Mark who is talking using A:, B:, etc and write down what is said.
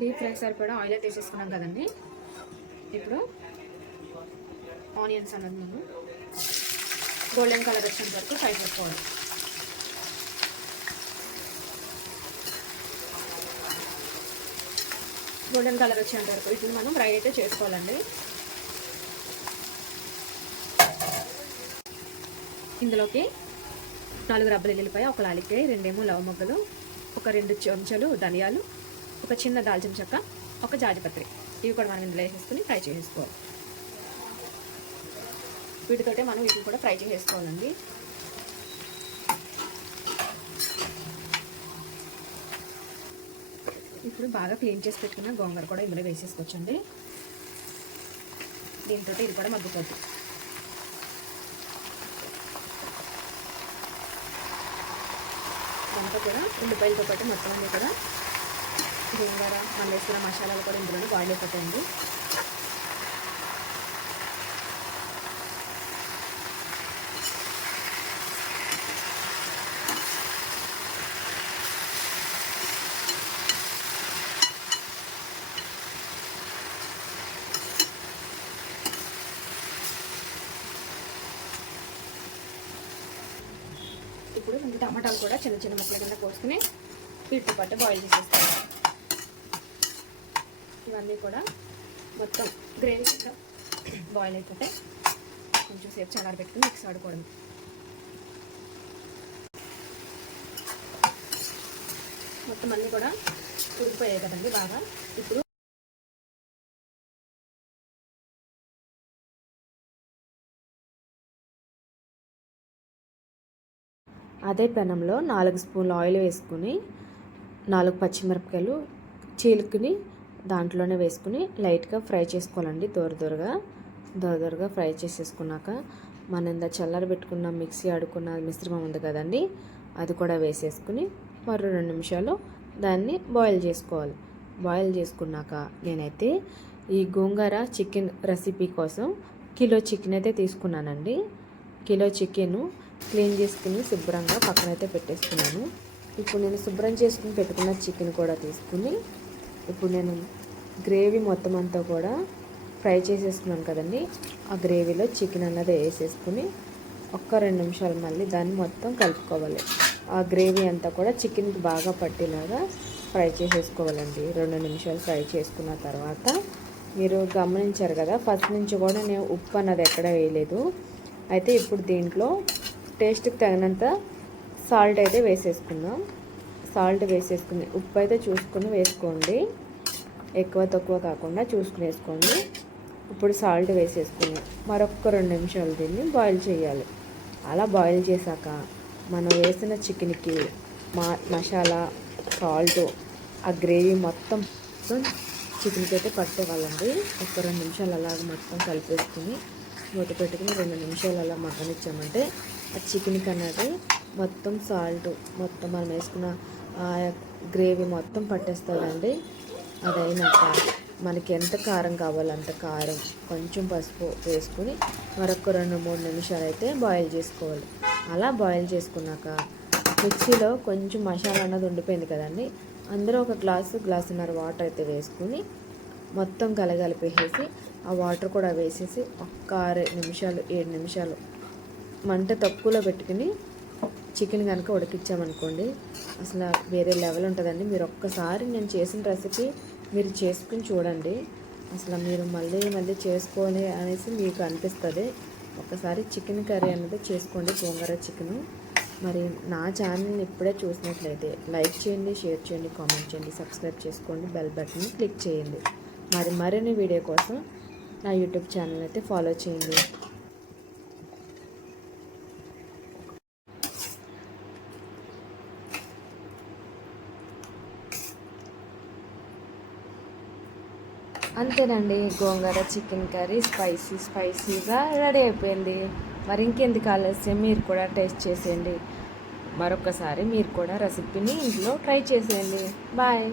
A: Deep fry సరిపడా oil అయితే వేసేసుకున్నాం కదండి. ఇప్పుడు ఆనియన్స్ అనేది మనం గోల్డెన్ కలర్ వచ్చేంత వరకు ఫ్రై చేసుకోవాలి. గోల్డెన్ కలర్ వచ్చేంత వరకు ఇప్పుడు మనం ఫ్రై అయితే చేసుకోవాలండి. ఇందులోకి నాలుగు రబ్బలు ఎల్లిపాయ ఒక లాలికాయ రెండేమో లవ మొగ్గలు ఒక రెండు చెంచాలు ధనియాలు ఒక చిన్న దాల్చిన చెక్క ఒక జాజిపత్రి ఇవి కూడా మనం ఇందులో వేసేసుకుని ఫ్రై చేసేసుకోవాలి వీటితోటే మనం వీటిని కూడా ఫ్రై చేసేసుకోవాలండి ఇప్పుడు బాగా క్లీన్ చేసి పెట్టుకున్న గోంగూర కూడా ఇందులో వేసేసుకోవచ్చండి. దీంతో ఇది కూడా మగ్గిపోతుంది దాంతో కూడా ఉల్లిపాయలతో పాటు మొత్తం అన్నీ కూడా గోంగూర మళ్ళీ వేసుకున్న మసాలాలు కూడా ఇందులోనే బాయిల్ అయిపోతాయండి. ఇప్పుడు రెండు టమాటాలు కూడా చిన్న చిన్న ముక్కల కింద కోసుకుని వీటితో పాటు బాయిల్ చేసేస్తాను. ఇవన్నీ కూడా మొత్తం గ్రేవీ బాయిల్ అయిపోతే కొంచెం సేపు చల్లారబెట్టుకుని మిక్స్ ఆడుకోవడం. మొత్తం అన్నీ కూడా ఉడిపోయాయి కదండి బాగా. ఇప్పుడు అదే పెనంలో నాలుగు స్పూన్లు ఆయిల్ వేసుకుని నాలుగు పచ్చిమిరపకాయలు చీలుకుని దాంట్లోనే వేసుకుని లైట్గా ఫ్రై చేసుకోవాలండి. దూర దూరగా దూర దూరగా ఫ్రై చేసేసుకున్నాక మనం ఇంత చల్లారి పెట్టుకున్న మిక్సీ ఆడుకున్న మిశ్రమం ఉంది కదండి అది కూడా వేసేసుకుని మరో రెండు నిమిషాలు దాన్ని బాయిల్ చేసుకోవాలి. బాయిల్ చేసుకున్నాక నేనైతే ఈ గోంగూర చికెన్ రెసిపీ కోసం కిలో చికెన్ అయితే తీసుకున్నానండి. కిలో చికెన్ క్లీన్ చేసుకుని శుభ్రంగా పక్కనైతే పెట్టేసుకున్నాను. ఇప్పుడు నేను శుభ్రం చేసుకుని పెట్టుకున్న చికెన్ కూడా తీసుకుని ఇప్పుడు నేను గ్రేవీ మొత్తం అంతా కూడా ఫ్రై చేసేసుకున్నాను కదండి. ఆ గ్రేవీలో చికెన్ అన్నది వేసేసుకుని ఒక్క రెండు నిమిషాలు మళ్ళీ దాన్ని మొత్తం కలుపుకోవాలి. ఆ గ్రేవీ అంతా కూడా చికెన్కి బాగా పట్టేలాగా ఫ్రై చేసేసుకోవాలండి. రెండు నిమిషాలు ఫ్రై చేసుకున్న తర్వాత మీరు గమనించారు కదా ఫస్ట్ నుంచి కూడా నేను ఉప్పు అన్నది ఎక్కడ వేయలేదు. అయితే ఇప్పుడు దీంట్లో టేస్ట్కి తగినంత సాల్ట్ అయితే వేసేసుకుందాం. సాల్ట్ వేసేసుకుని ఉప్పు అయితే చూసుకుని వేసుకోండి. ఎక్కువ తక్కువ కాకుండా చూసుకుని వేసుకోండి. ఇప్పుడు సాల్ట్ వేసేసుకుని మరొక రెండు నిమిషాలు దీన్ని బాయిల్ చేయాలి. అలా బాయిల్ చేశాక మనం వేసిన చికెన్కి మా మసాలా సాల్ట్ ఆ గ్రేవీ మొత్తం చికెన్కి అయితే పట్టేవాళ్ళండి. ఒక రెండు నిమిషాలు అలాగ మొత్తం కలిపేసుకుని మూత పెట్టుకుని రెండు నిమిషాలు అలా మగ్గనిచ్చామంటే ఆ చికెన్కి అనేది మొత్తం సాల్ట్ మొత్తం మనం వేసుకున్న గ్రేవీ మొత్తం పట్టేస్తుందండి అదైనాక మనకి ఎంత కారం కావాలంత కారం కొంచెం పసుపు వేసుకుని మరొక రెండు మూడు నిమిషాలు అయితే బాయిల్ చేసుకోవాలి. అలా బాయిల్ చేసుకున్నాక మిక్సీలో కొంచెం మసాలా అన్నది ఉండిపోయింది కదండి. అందులో ఒక గ్లాసు గ్లాసున్నర వాటర్ అయితే వేసుకుని మొత్తం కలగలిపేసేసి ఆ వాటర్ కూడా వేసేసి ఒక్క ఆరు నిమిషాలు ఏడు నిమిషాలు మంట తక్కువలో పెట్టుకుని చికెన్ కనుక ఉడికించామనుకోండి అసలు వేరే లెవెల్ ఉంటుందండి. మీరు ఒక్కసారి నేను చేసిన రెసిపీ మీరు చేసుకుని చూడండి. అసలు మీరు మళ్ళీ మళ్ళీ చేసుకోవాలి అనేసి మీకు అనిపిస్తుంది. ఒక్కసారి చికెన్ కర్రీ అనేది చేసుకోండి గోంగూర చికెను. మరి నా ఛానల్ని ఇప్పుడే చూసినట్లయితే లైక్ చేయండి షేర్ చేయండి కామెంట్ చేయండి సబ్స్క్రైబ్ చేసుకోండి బెల్ బటన్ క్లిక్ చేయండి. మరి మరిన్ని వీడియో కోసం నా యూట్యూబ్ ఛానల్ అయితే ఫాలో చేయండి. అంతేనండి గోంగూర చికెన్ కర్రీ స్పైసీ స్పైసీగా రెడీ అయిపోయింది. మరి ఇంకెందుకు ఆలస్యం? మీరు కూడా టేస్ట్ చేసేయండి. మరొకసారి మీరు కూడా రెసిపీని ఇంట్లో ట్రై చేసేయండి. బాయ్.